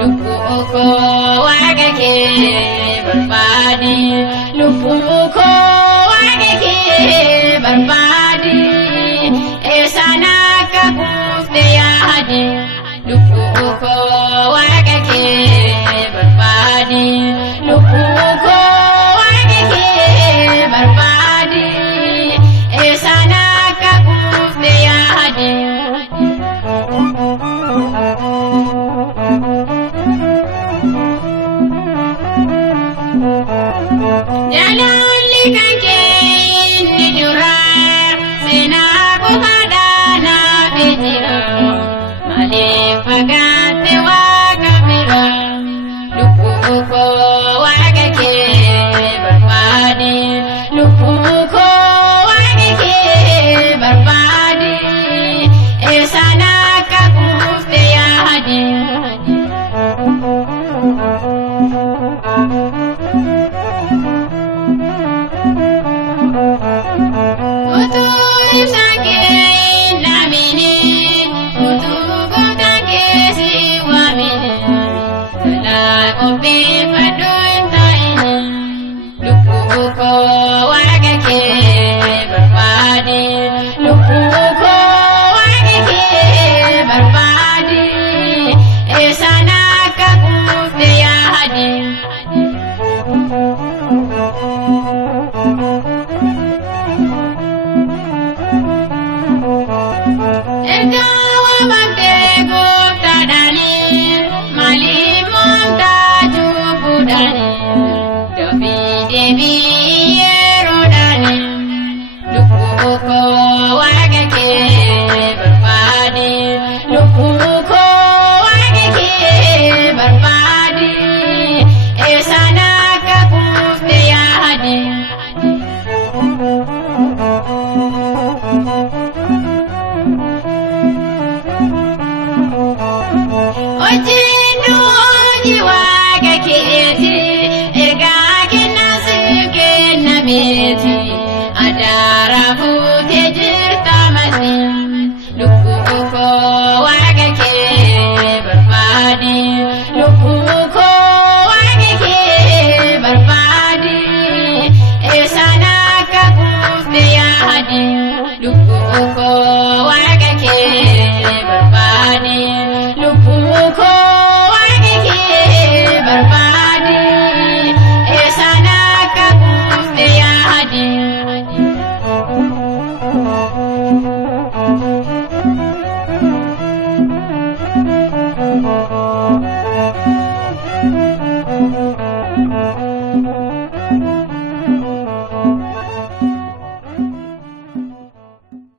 Lupuko wagake berbadi, lupuko wagake berbadi, esana kabufte ya hadi. Lupuko wagake berbadi, lupuko wagake berbadi, esana kabufte ya hadi. Jalan likake inni jura, sina buhadana bijira, mali fagate wakabira. Lupuko wagake berbadi, lupuko wagake berbadi, esana kabufte ya hadi. Utulip sakit namini, utuku take siwamini, telah kopi padun taini. Lupuko wagake berbadi, lupuko wagake berbadi, esana kabufte ya hadi. Ergawa mantego tadani, mali montaju budani, devi devi erodani. Lupuko wagake berbadi, lupuko wagake berbadi, esana kabufte ya hadi. Ojinu jiwa kaketi, erga kena sekena beti, adara putih jirta mati. Lupuko wagake berbadi, lupuko wagake berbadi, esana kabufte ya hadi. Lupuko